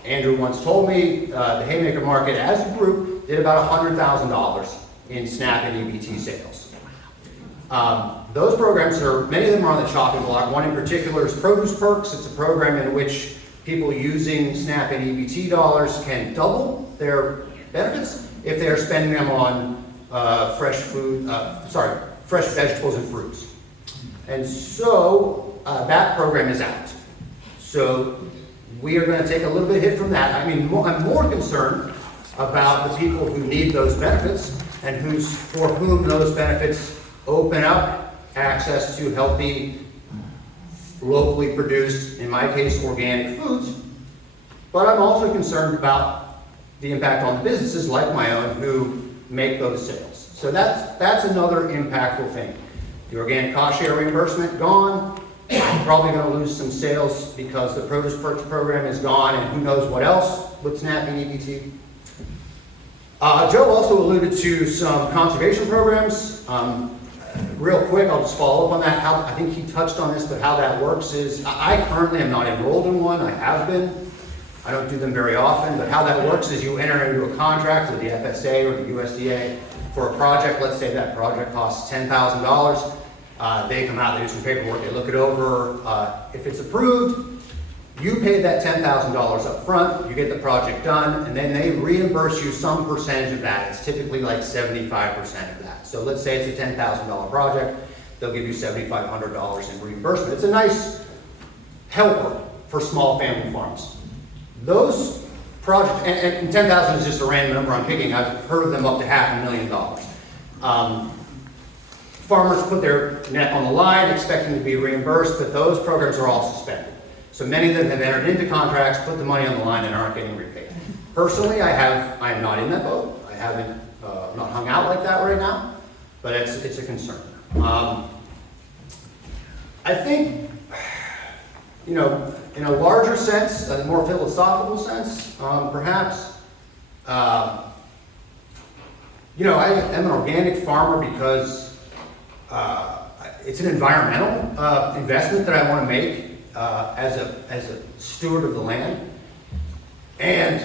Andrew once told me the Haymaker market as a group did about $100,000 in SNAP and EBT sales. Those programs many of them are on the chopping block. One in particular is Produce Perks. It's a program in which people using SNAP and EBT dollars can double their benefits if they are spending them on fresh vegetables and fruits. And so that program is out. So we are going to take a little bit of hit from that. I mean, I'm more concerned about the people who need those benefits and for whom those benefits open up access to healthy, locally produced, in my case, organic foods. But I'm also concerned about the impact on businesses like my own who make those sales. So that's another impactful thing. The organic cost share reimbursement gone. I'm probably going to lose some sales because the Produce Perks program is gone, and who knows what else with SNAP and EBT. Joe also alluded to some conservation programs. Real quick, I'll just follow up on that. I think he touched on this, but how that works is, I currently am not enrolled in one. I have been. I don't do them very often, but how that works is you enter into a contract with the FSA or the USDA for a project. Let's say that project costs $10,000. They come out, they do some paperwork, they look it over. If it's approved, you pay that $10,000 up front, you get the project done, and then they reimburse you some percentage of that. It's typically like 75% of that. So let's say it's a $10,000 project, they'll give you $7,500 in reimbursement. It's a nice helper for small family farms. Those projects, and 10,000 is just a random number I'm picking, I've heard of them up to $500,000. farmers put their neck on the line expecting to be reimbursed, but those programs are all suspended. So many of them have entered into contracts, put the money on the line, and aren't getting repaid. Personally, I am not in that boat. I haven't, not hung out like that right now, but it's a concern. I think, you know, in a larger sense, a more philosophical sense, perhaps, you know, I am an organic farmer because it's an environmental investment that I want to make as a steward of the land. And,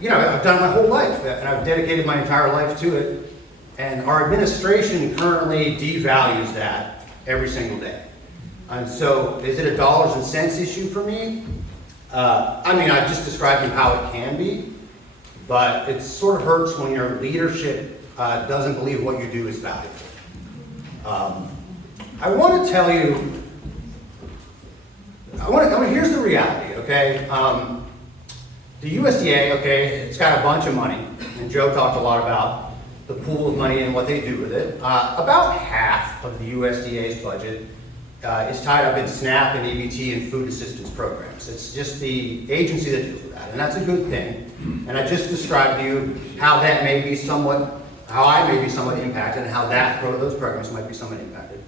you know, I've done it my whole life, and I've dedicated my entire life to it. And our administration currently devalues that every single day. And so, is it a dollars and cents issue for me? I mean, I've just described to you how it can be, but it sort of hurts when your leadership doesn't believe what you do is valuable. I want to tell you, here's the reality, okay? The USDA, okay, it's got a bunch of money, and Joe talked a lot about the pool of money and what they do with it. About half of the USDA's budget is tied up in SNAP and EBT and food assistance programs. It's just the agency that deals with that, and that's a good thing. And I just described to you how that may be somewhat, how I may be somewhat impacted, and how those programs might be somewhat impacted.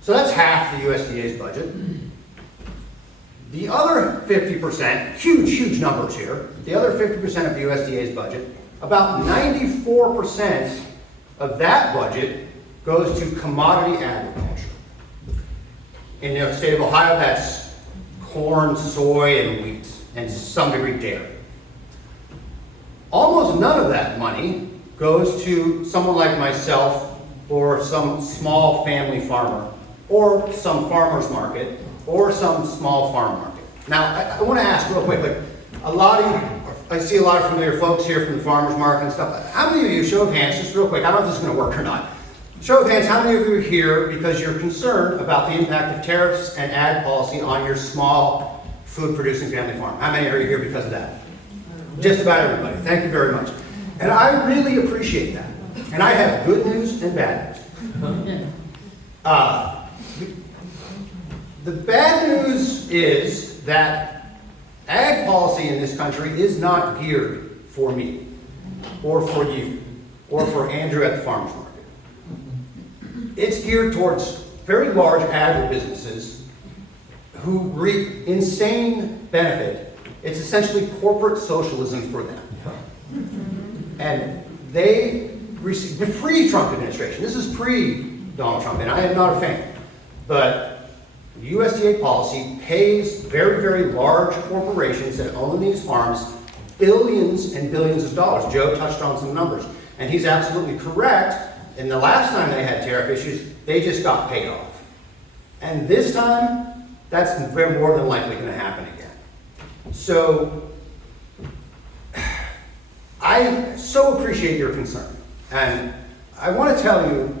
So that's half the USDA's budget. The other 50%, huge numbers here, the other 50% of the USDA's budget, about 94% of that budget goes to commodity agriculture. In the state of Ohio, that's corn, soy, and wheat, and to some degree dairy. Almost none of that money goes to someone like myself or some small family farmer or some farmer's market or some small farm market. Now, I want to ask real quick, like I see a lot of familiar folks here from the farmer's market and stuff. How many of you, show of hands, just real quick, I don't know if this is going to work or not. Show of hands, how many of you are here because you're concerned about the impact of tariffs and ag policy on your small food-producing family farm? How many are you here because of that? Just about everybody. Thank you very much. And I really appreciate that. And I have good news and bad news. The bad news is that ag policy in this country is not geared for me, or for you, or for Andrew at the farmer's market. It's geared towards very large agribusinesses who reap insane benefit. It's essentially corporate socialism for them. And they receive, the pre-Trump administration, this is pre-Donald Trump, and I am not a fan, but USDA policy pays very large corporations that own these farms billions and billions of dollars. Joe touched on some numbers, and he's absolutely correct. And the last time they had tariff issues, they just got paid off. And this time, that's more than likely going to happen again. So, I so appreciate your concern. And I want to tell you,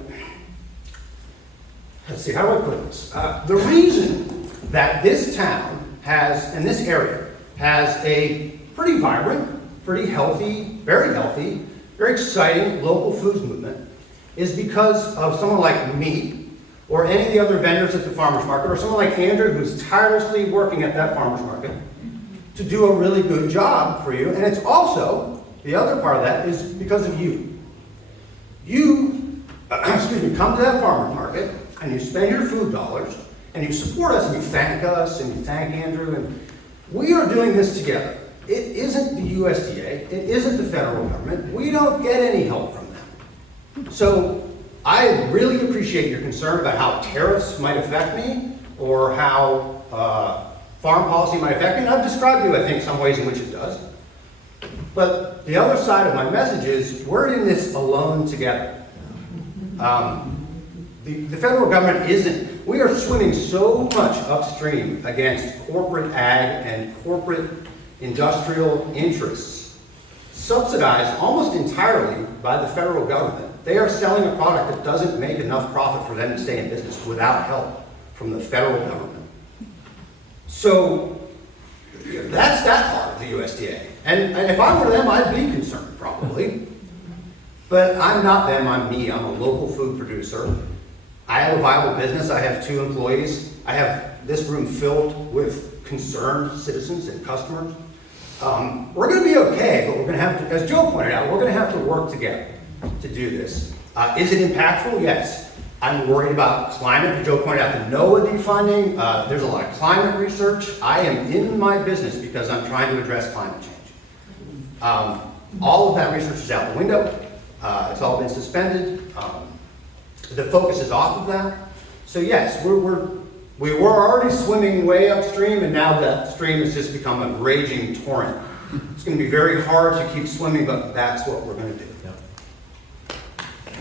let's see, how do I put this? The reason that this town has, in this area, has a pretty vibrant, pretty healthy, very exciting local foods movement is because of someone like me or any of the other vendors at the farmer's market or someone like Andrew who's tirelessly working at that farmer's market to do a really good job for you. And it's also, the other part of that is because of you. You, come to that farmer's market and you spend your food dollars and you support us and you thank us and you thank Andrew, and we are doing this together. It isn't the USDA, it isn't the federal government. We don't get any help from them. So I really appreciate your concern about how tariffs might affect me or how farm policy might affect me. And I've described to you, I think, some ways in which it does. But the other side of my message is we're in this alone together. The federal government isn't. We are swimming so much upstream against corporate ag and corporate industrial interests, subsidized almost entirely by the federal government. They are selling a product that doesn't make enough profit for them to stay in business without help from the federal government. So that's that part of the USDA. And if I were them, I'd be concerned, probably. But I'm not them, I'm me. I'm a local food producer. I have a viable business. I have 2 employees. I have this room filled with concerned citizens and customers. We're going to be okay, but we're going to have to, as Joe pointed out, we're going to have to work together to do this. Is it impactful? Yes. I'm worried about climate. Joe pointed out the NOAA defunding. There's a lot of climate research. I am in my business because I'm trying to address climate change. All of that research is out the window. It's all been suspended. The focus is off of that. So yes, we were already swimming way upstream, and now that stream has just become a raging torrent. It's going to be very hard to keep swimming, but that's what we're going to do.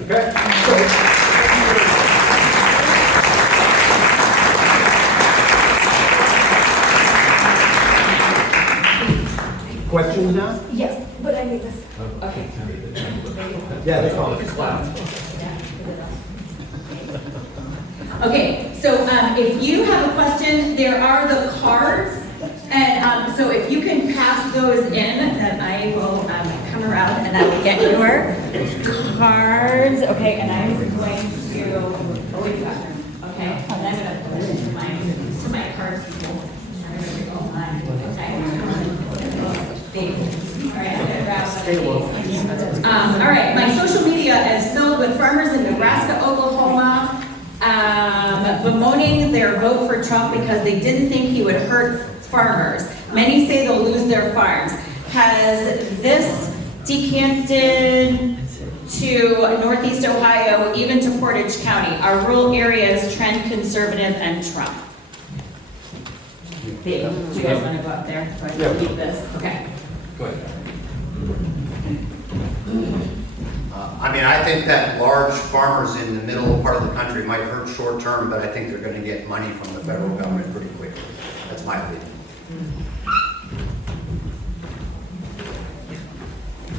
Okay? Questions now? Yes, but I need this. Okay. Yeah, they call it. Okay, so if you have a question, there are the cards. And so if you can pass those in, then I will come around and I will get your cards. Okay, and I'm going to, oh, wait, you got them. Okay, and I'm going to put it into my cards. All right, my social media is filled with farmers in Nebraska, Oklahoma, bemoaning their vote for Trump because they didn't think he would hurt farmers. Many say they'll lose their farms. Has this decanted to Northeast Ohio, even to Portage County? Our rural areas trend conservative and Trump. Do you guys want to go up there so I can keep this? Okay. Go ahead. I think that large farmers in the middle part of the country might hurt short term, but I think they're going to get money from the federal government pretty quickly. That's my opinion.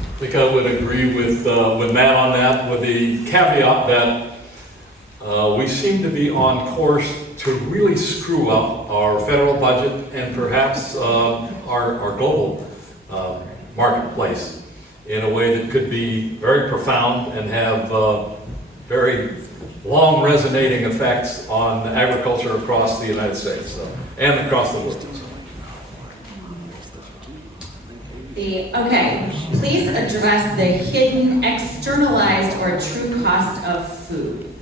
I think I would agree with Matt on that, with the caveat that we seem to be on course to really screw up our federal budget and perhaps our global marketplace in a way that could be very profound and have very long resonating effects on agriculture across the United States and across the world. Okay, please address the hidden, externalized, or true cost of food.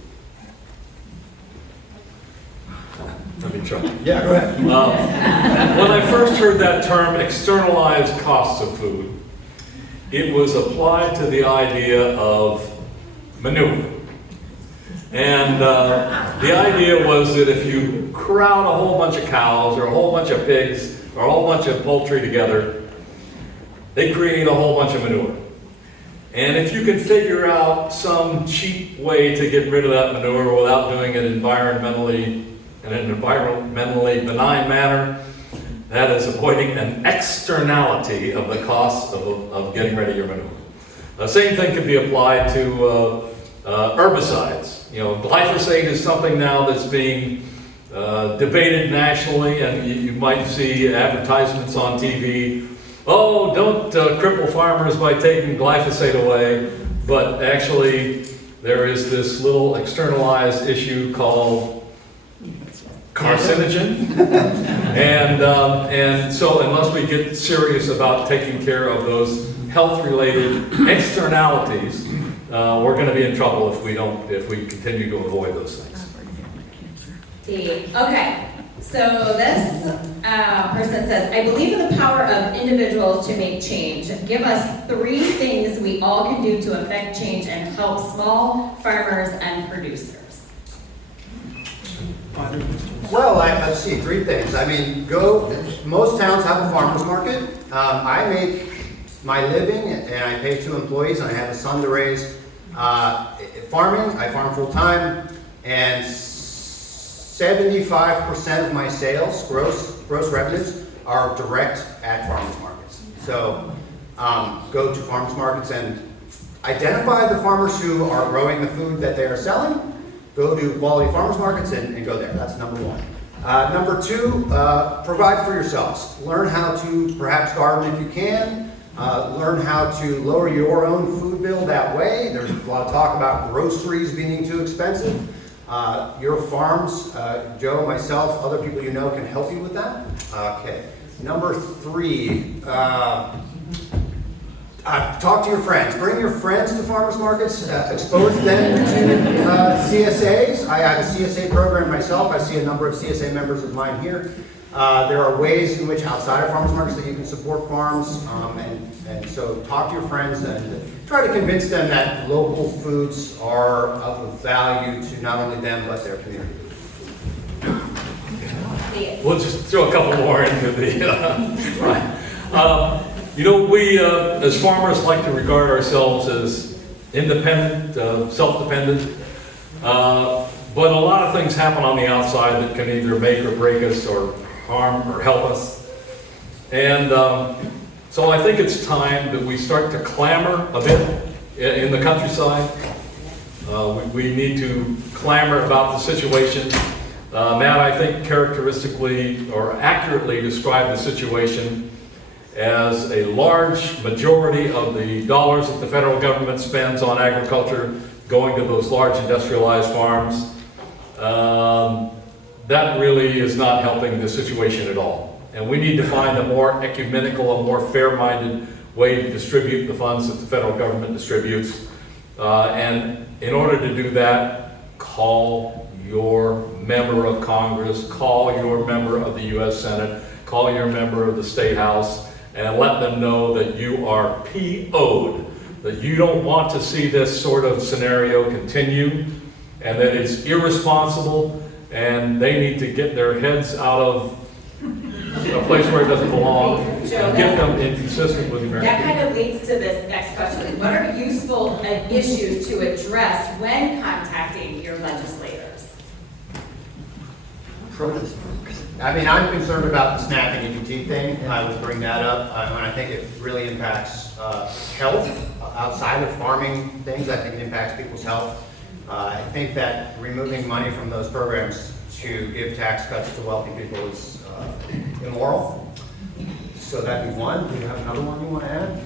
Let me try. Yeah, go ahead. When I first heard that term, externalized costs of food, it was applied to the idea of manure. And the idea was that if you crowd a whole bunch of cows or a whole bunch of pigs or a whole bunch of poultry together, they create a whole bunch of manure. And if you can figure out some cheap way to get rid of that manure without doing it in an environmentally benign manner, that is avoiding an externality of the cost of getting rid of your manure. The same thing could be applied to herbicides. You know, glyphosate is something now that's being debated nationally, and you might see advertisements on TV. Oh, don't cripple farmers by taking glyphosate away, but actually there is this little externalized issue called carcinogen. And so unless we get serious about taking care of those health-related externalities, we're going to be in trouble if we continue to avoid those things. Okay, so this person says, I believe in the power of individuals to make change. Give us 3 things we all can do to affect change and help small farmers and producers. Well, let's see, 3 things. Most towns have a farmer's market. I make my living and I pay 2 employees and I have a son to raise. Farming, I farm full time, and 75% of my sales, gross revenues, are direct at farmers markets. So go to farmers markets and identify the farmers who are growing the food that they are selling. Go to quality farmers markets and go there. That's number 1. Number 2, provide for yourselves. Learn how to perhaps garden if you can. Learn how to lower your own food bill that way. There's a lot of talk about groceries being too expensive. Your farms, Joe, myself, other people you know can help you with that. Okay. Number 3, talk to your friends. Bring your friends to farmers markets. Expose them to CSAs. I have a CSA program myself. I see a number of CSA members of mine here. There are ways in which outside of farmers markets that you can support farms, and so talk to your friends and try to convince them that local foods are of value to not only them but their community. We'll just throw a couple more into the, right. You know, we as farmers like to regard ourselves as independent, self-dependent, but a lot of things happen on the outside that can either make or break us or harm or help us. And so I think it's time that we start to clamor a bit in the countryside. We need to clamor about the situation. Matt, I think characteristically or accurately described the situation as a large majority of the dollars that the federal government spends on agriculture going to those large industrialized farms. That really is not helping the situation at all. And we need to find a more ecumenical, a more fair-minded way to distribute the funds that the federal government distributes. And in order to do that, call your member of Congress, call your member of the U.S. Senate, call your member of the State House, and let them know that you are PO'd, that you don't want to see this sort of scenario continue, and that it's irresponsible, and they need to get their heads out of a place where it doesn't belong, and get them inconsistent with the American That kind of leads to this next question. What are useful issues to address when contacting your legislators? I mean, I'm concerned about the SNAP and EBT thing, and I would bring that up. I think it really impacts health outside of farming things. I think it impacts people's health. I think that removing money from those programs to give tax cuts to wealthy people is immoral. So that'd be one. Do you have another one you want to add?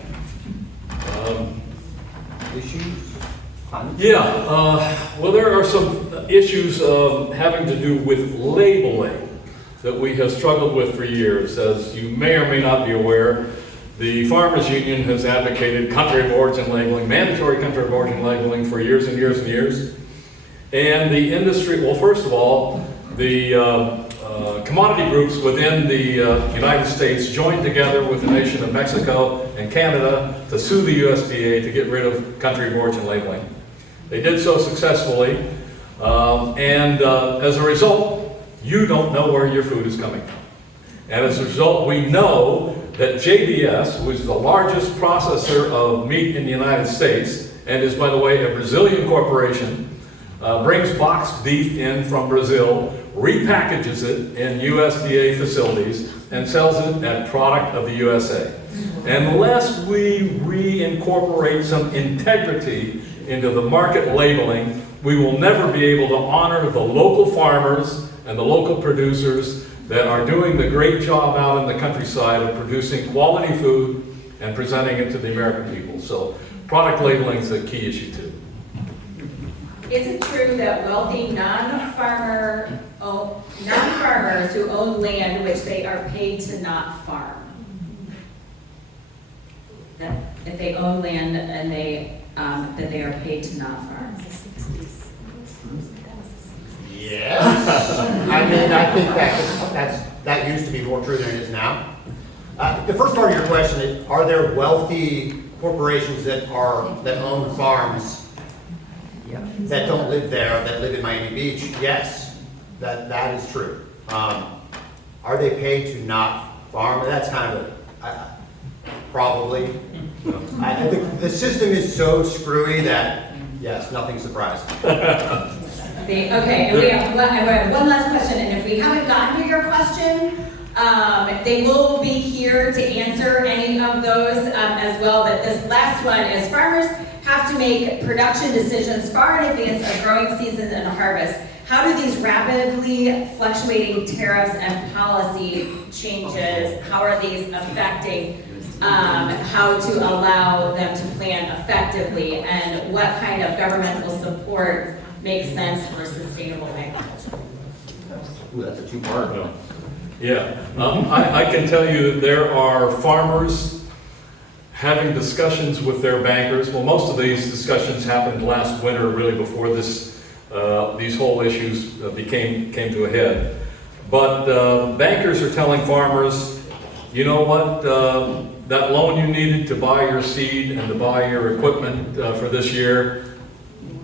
Issues? Yeah, well, there are some issues having to do with labeling that we have struggled with for years. As you may or may not be aware, the Farmers Union has advocated country of origin labeling, mandatory country of origin labeling for years and years and years. And the industry, well, first of all, the commodity groups within the United States joined together with the nation of Mexico and Canada to sue the USDA to get rid of country of origin labeling. They did so successfully, and as a result, you don't know where your food is coming from. And as a result, we know that JBS, who is the largest processor of meat in the United States, and is, by the way, a Brazilian corporation, brings boxed beef in from Brazil, repackages it in USDA facilities, and sells it as product of the USA. Unless we reincorporate some integrity into the market labeling, we will never be able to honor the local farmers and the local producers that are doing the great job out in the countryside of producing quality food and presenting it to the American people. So product labeling is a key issue too. Is it true that wealthy non-farmers who own land which they are paid to not farm? That if they own land and that they are paid to not farm? Yes. I mean, I think that used to be more true than it is now. The first part of your question is, are there wealthy corporations that own farms that don't live there, that live in Miami Beach? Yes, that is true. Are they paid to not farm? That's kind of probably. I think the system is so screwy that, yes, nothing surprising. Okay, and we have one last question, and if we haven't gotten to your question, they will be here to answer any of those as well. But this last one is, farmers have to make production decisions far in advance of growing seasons and harvest. How do these rapidly fluctuating tariffs and policy changes, how are these affecting how to allow them to plan effectively, and what kind of governmental support makes sense for sustainable agriculture. Ooh, that's a two-part. Yeah, I can tell you that there are farmers having discussions with their bankers. Well, most of these discussions happened last winter, really before this, these whole issues came to a head. But bankers are telling farmers, you know what, that loan you needed to buy your seed and to buy your equipment for this year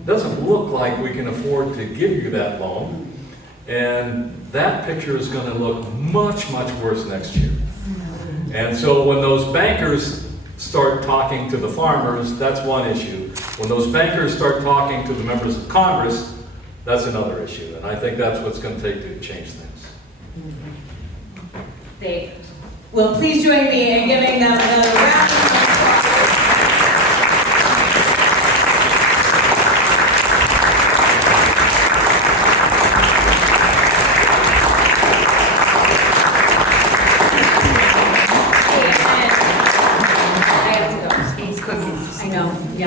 doesn't look like we can afford to give you that loan. And that picture is going to look much, much worse next year. And so when those bankers start talking to the farmers, that's one issue. When those bankers start talking to the members of Congress, that's another issue. And I think that's what's going to take to change things. They will please join me in giving them another round of applause.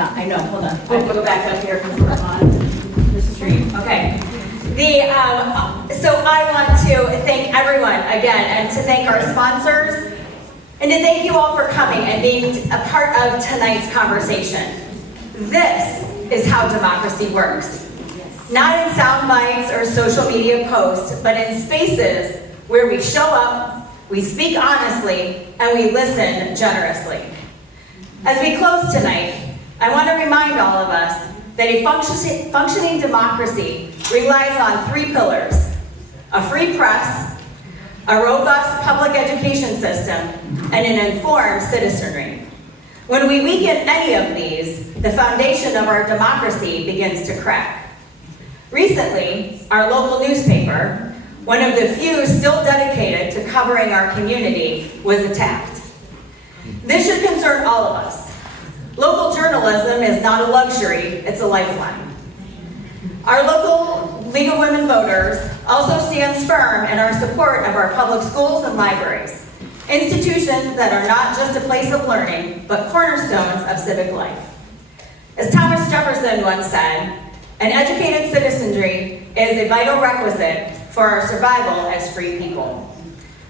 I know, hold on. I have to go back up here because we're on the stream. Okay. So I want to thank everyone again and to thank our sponsors and to thank you all for coming and being a part of tonight's conversation. This is how democracy works. Not in sound bites or social media posts, but in spaces where we show up, we speak honestly, and we listen generously. As we close tonight, I want to remind all of us that a functioning democracy relies on three pillars: a free press, a robust public education system, and an informed citizenry. When we weaken any of these, the foundation of our democracy begins to crack. Recently, our local newspaper, one of the few still dedicated to covering our community, was attacked. This should concern all of us. Local journalism is not a luxury, it's a lifeline. Our local League of Women Voters also stands firm in our support of our public schools and libraries, institutions that are not just a place of learning, but cornerstones of civic life. As Thomas Jefferson once said, an educated citizenry is a vital requisite for our survival as free people.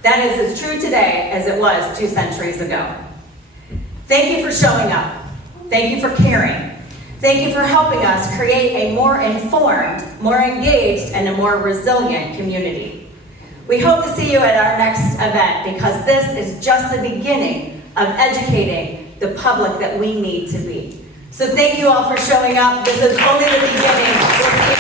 That is as true today as it was 2 centuries ago. Thank you for showing up. Thank you for caring. Thank you for helping us create a more informed, more engaged, and a more resilient community. We hope to see you at our next event because this is just the beginning of educating the public that we need to be. So thank you all for showing up. This is only the beginning. We'll see you